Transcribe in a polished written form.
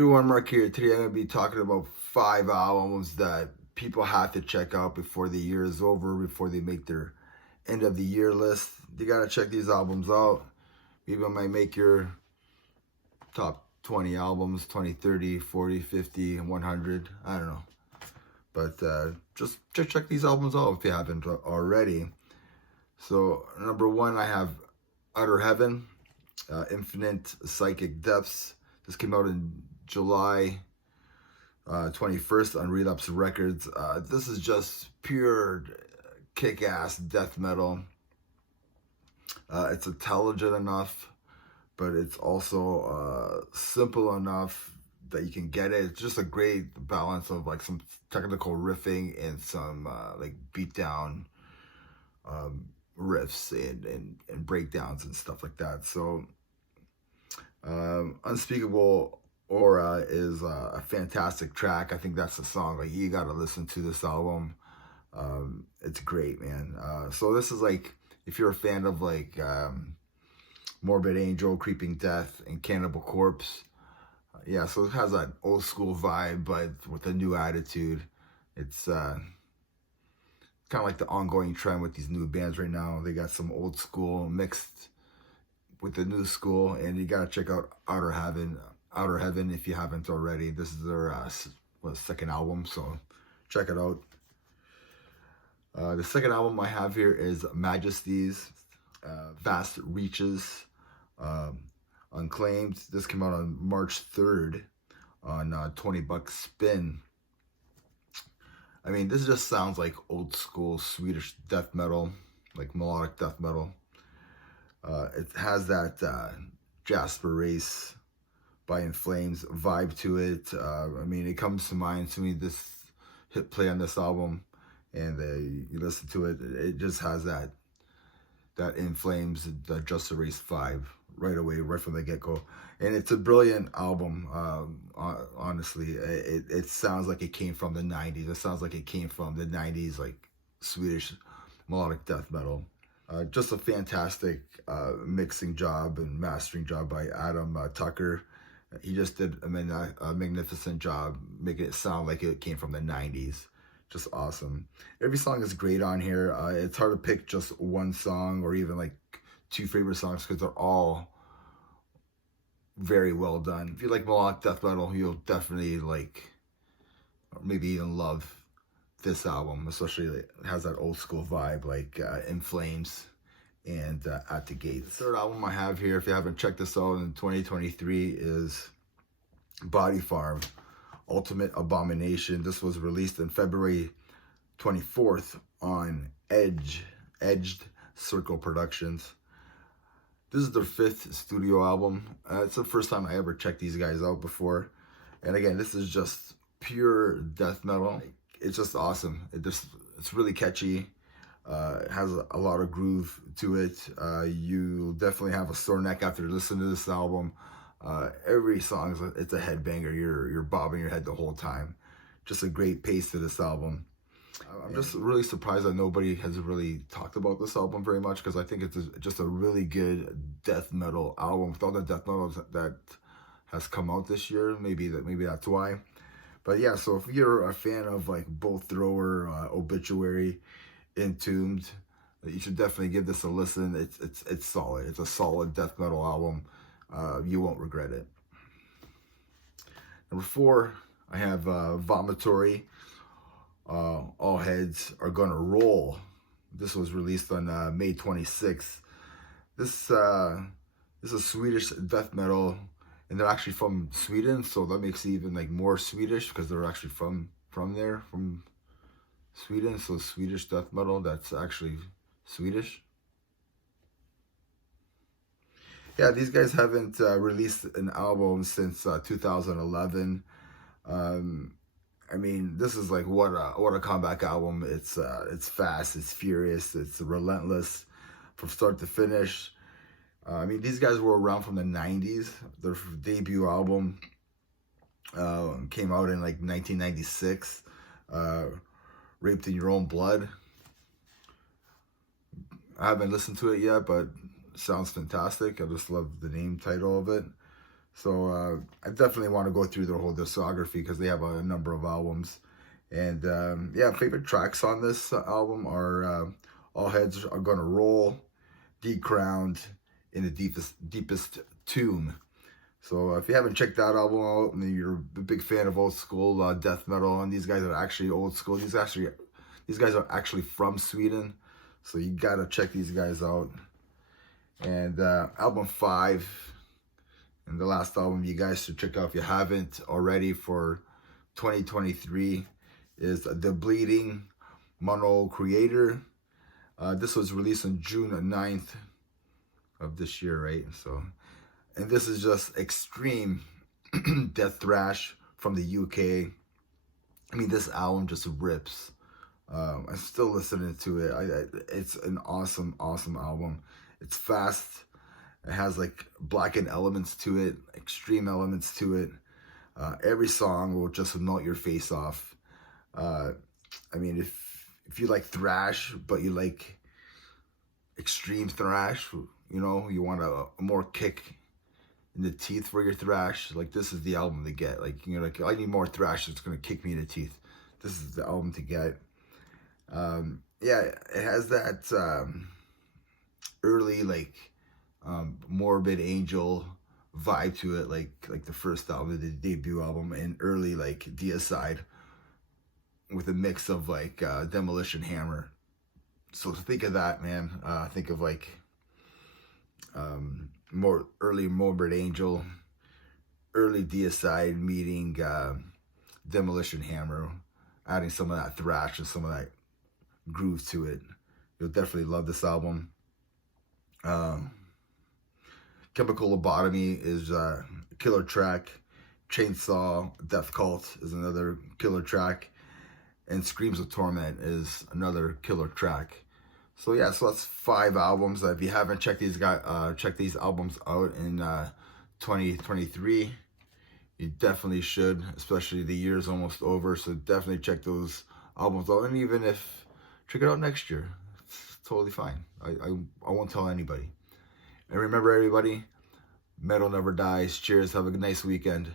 Hey everyone, Mark here. Today I'm going to be talking about 5 albums that people have to check out before the year is over, before they make their end of the year list. You got to check these albums out. Maybe I might make your top 20 albums, 20, 30, 40, 50, 100. I don't know. But just check these albums out if you haven't already. So number 1, I have Utter Heaven, Infinite Psychic Depths. This came out in July 21st on Relapse Records. This is just pure kick-ass death metal. It's intelligent enough, but it's also simple enough that you can get it. It's just a great balance of like some technical riffing and some like beatdown riffs and breakdowns and stuff like that. So Unspeakable Aura is a fantastic track. I think that's the song. Like, you gotta listen to this album. It's great, man. So this is like, if you're a fan of like Morbid Angel, Creeping Death, and Cannibal Corpse, yeah. So it has that old school vibe, but with a new attitude. It's kind of like the ongoing trend with these new bands right now. They got some old school mixed with the new school, and you gotta check out Outer Heaven if you haven't already. This is their second album, so check it out. The second album I have here is Majesties, Vast Reaches, Unclaimed. This came out on March 3rd on $20 spin. I mean, this just sounds like old school Swedish death metal, like melodic death metal. It has that Jasper Race by In Flames vibe to it. I mean, it comes to mind to me, this hit play on this album, and you listen to it, it just has that In Flames, the Jasper Race vibe right away, right from the get-go. And it's a brilliant album. Honestly, it sounds like it came from the 90s. It sounds like it came from the 90s, like Swedish melodic death metal. Just a fantastic mixing job and mastering job by Adam Tucker. He just did a magnificent job making it sound like it came from the 90s. Just awesome. Every song is great on here. It's hard to pick just one song or even like 2 favorite songs because they're all very well done. If you like melodic death metal, you'll definitely like, or maybe even love this album, especially it has that old school vibe like In Flames and At the Gates. The third album I have here, if you haven't checked this out in 2023, is Body Farm, Ultimate Abomination. This was released in February 24th on Edged Circle Productions. This is their 5th studio album. It's the first time I ever checked these guys out before. And again, this is just pure death metal. It's just awesome. It's really catchy. It has a lot of groove to it. You definitely have a sore neck after listening to this album. Every song it's a headbanger. You're bobbing your head the whole time. Just a great pace to this album. I'm just really surprised that nobody has really talked about this album very much, because I think it's just a really good death metal album. With all the death metal that has come out this year, maybe that's why. But yeah, so if you're a fan of like Bolt Thrower, Obituary, Entombed, you should definitely give this a listen. It's solid. It's a solid death metal album. You won't regret it. Number 4, I have Vomitory, All Heads Are Gonna Roll. This was released on May 26th. This is a Swedish death metal, and they're actually from Sweden, so that makes it even like more Swedish, because they're actually from there, from Sweden. So Swedish death metal that's actually Swedish. Yeah, these guys haven't released an album since 2011. I mean, this is like what a comeback album. It's fast, it's furious, it's relentless from start to finish. I mean, these guys were around from the 90s. Their debut album came out in like 1996. Raped in Your Own Blood. I haven't listened to it yet, but it sounds fantastic. I just love the name title of it. So I definitely want to go through their whole discography because they have a number of albums. And yeah, favorite tracks on this album are All Heads Are Gonna Roll, Decrowned, In the Deepest Tomb. So if you haven't checked that album out and you're a big fan of old school death metal, and these guys are actually old school, these guys are actually from Sweden, so you gotta check these guys out. And album 5, and the last album you guys should check out if you haven't already for 2023 is The Bleeding Mono Creator. This was released on June 9th of this year, right? So, and this is just extreme death thrash from the UK. I mean, this album just rips. I'm still listening to it. It's an awesome album. It's fast. It has like blackened elements to it, extreme elements to it. Every song will just melt your face off. I mean, if you like thrash, but you like extreme thrash, you know, you want a more kick in the teeth for your thrash, like this is the album to get. Like, you know, like I need more thrash that's gonna kick me in the teeth. This is the album to get. Yeah, it has that early like Morbid Angel vibe to it, like the first album, the debut album, and early like Deicide with a mix of like Demolition Hammer. So to think of that, man, think of like more early Morbid Angel, early Deicide meeting Demolition Hammer, adding some of that thrash and some of that groove to it. You'll definitely love this album. Chemical Lobotomy is a killer track. Chainsaw Death Cult is another killer track. And Screams of Torment is another killer track. So yeah, so that's 5 albums. If you haven't checked these albums out in 2023, you definitely should. Especially the year's almost over, so definitely check those albums out. And even if check it out next year, it's totally fine. I won't tell anybody. And remember, everybody, metal never dies. Cheers. Have a nice weekend.